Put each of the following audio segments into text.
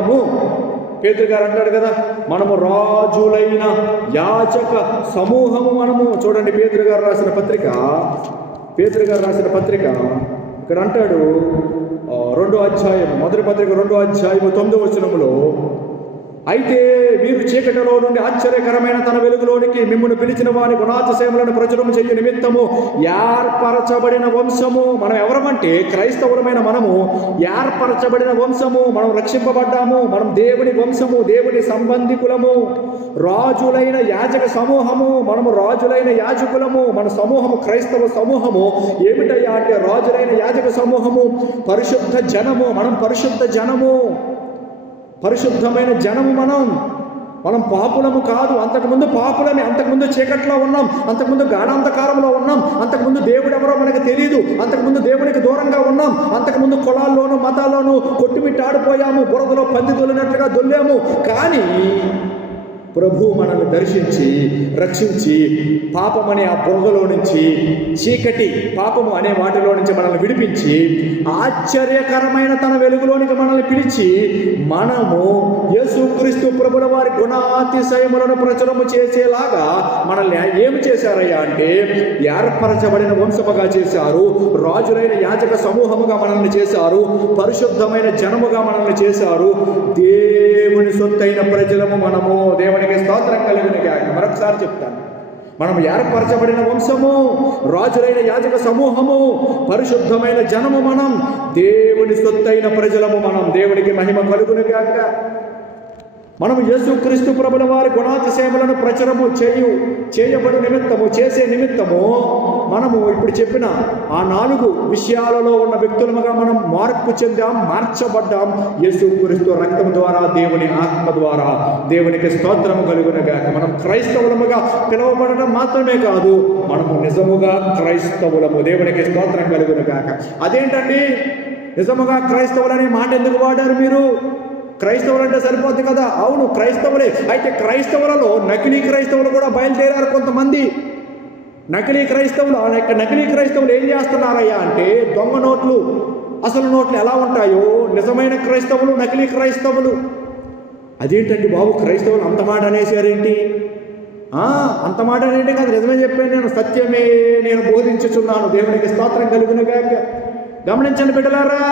ఉన్నాము. పేతురు గారు అంటాడు కదా, మనము రాజులైన యాజక సమూహము మనము. చూడండి పేతురు గారు రాసిన పత్రిక ఇక్కడ అంటాడు, మొదటి పత్రిక 2వ అధ్యాయము 9వ వచనములో, అయితే మీరు చీకటిలో నుండి ఆశ్చర్యకరమైన తన వెలుగులోనికి మిమ్మల్ని పిలిచిన వారి గుణాతిశయములను ప్రచురము చెయ్య నిమిత్తము ఏర్పరచబడిన వంశము. మనం ఎవరమంటే క్రైస్తవులమైన మనము ఏర్పరచబడిన వంశము. మనం రక్షింపబడ్డాము. మనం దేవుని వంశము, దేవుని సంబంధికులము, రాజులైన యాజక సమూహము. మనము రాజులైన యాజకులము. మన సమూహము క్రైస్తవ సమూహము ఏమిటయ్యా అంటే రాజులైన యాజక సమూహము, పరిశుద్ధ జనము. మనం పరిశుద్ధ జనము, పరిశుద్ధమైన జనము. మనం పాపులము కాదు. అంతకుముందు పాపులమే. అంతకుముందు చీకట్లో ఉన్నాం. అంతకుముందు గాఢాంధకారంలో ఉన్నాం. అంతకుముందు దేవుడు ఎవరో మనకు తెలియదు. అంతకుముందు దేవునికి దూరంగా ఉన్నాం. అంతకుముందు కులాల్లోనూ మతాల్లోనూ కొట్టుమిట్టాడిపోయాము. బురదలో పంది దొల్లినట్లుగా దొల్లాము. కానీ ప్రభు మనల్ని దర్శించి రక్షించి పాపమనే ఆ బురదలో నుంచి, చీకటి పాపము అనే వాటిలో నుంచి మనల్ని విడిపించి ఆశ్చర్యకరమైన తన వెలుగులోనికి మనల్ని పిలిచి మనము యేసుక్రీస్తు ప్రభుల వారి గుణాతిశయములను ప్రచురము చేసేలాగా మనల్ని ఏమి చేశారయ్యా అంటే ఏర్పరచబడిన వంశముగా చేశారు. రాజులైన యాజక సమూహముగా మనల్ని చేశారు. పరిశుద్ధమైన జనముగా మనల్ని చేశారు. దేవుని సొత్తైన ప్రజలము మనము. దేవునికి స్తోత్రం కలుగును గాక. మరొకసారి చెప్తాను, మనం ఏర్పరచబడిన వంశము, రాజులైన యాజక సమూహము, పరిశుద్ధమైన జనము మనం, దేవుని సొత్తైన ప్రజలము మనం. దేవునికి మహిమ కలుగును గాక. మనము యేసుక్రీస్తు ప్రభుల వారి గుణాతిశయములను ప్రచురము చేయబడు నిమిత్తము, చేసే నిమిత్తము మనము ఇప్పుడు చెప్పిన ఆ 4 విషయాలలో ఉన్న వ్యక్తులముగా మనం మార్పు చెందాం, మార్చబడ్డాం. యేసుక్రీస్తు రక్తం ద్వారా, దేవుని ఆత్మ ద్వారా. దేవునికి స్తోత్రము కలుగునుగాక. మనం క్రైస్తవులముగా పిలువబడటం మాత్రమే కాదు, మనము నిజముగా క్రైస్తవులము. దేవునికి స్తోత్రం కలుగునుగాక. అదేంటండి నిజముగా క్రైస్తవులనే మాట ఎందుకు వాడారు మీరు? క్రైస్తవులు అంటే సరిపోద్ది కదా. అవును, క్రైస్తవులే. అయితే క్రైస్తవులలో నకిలీ క్రైస్తవులు కూడా బయలుదేరారు కొంతమంది. నకిలీ క్రైస్తవులు ఏం చేస్తున్నారయ్యా అంటే దొంగ నోట్లు, అసలు నోట్లు ఎలా ఉంటాయో నిజమైన క్రైస్తవులు, నకిలీ క్రైస్తవులు. అదేంటండి బాబు, క్రైస్తవులు అంత మాట అనేసారేంటి? అంత మాట అనేంటి కాదు, నిజమే చెప్పాను నేను. సత్యమే నేను బోధించుచున్నాను. దేవునికి స్తోత్రం కలుగునుగాక. గమనించండి బిడ్డలారా,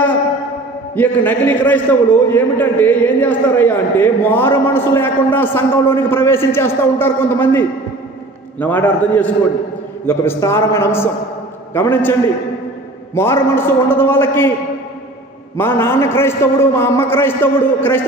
ఈ యొక్క నకిలీ క్రైస్తవులు ఏమిటంటే ఏం చేస్తారయ్యా అంటే మారు మనసు లేకుండా సంఘంలోనికి ప్రవేశించేస్తూ ఉంటారు కొంతమంది. నా మాట అర్థం చేసుకోండి, ఇది ఒక విస్తారమైన అంశం. గమనించండి, మారు మనసు ఉండదు వాళ్ళకి. మా నాన్న క్రైస్తవుడు, మా అమ్మ క్రైస్తవ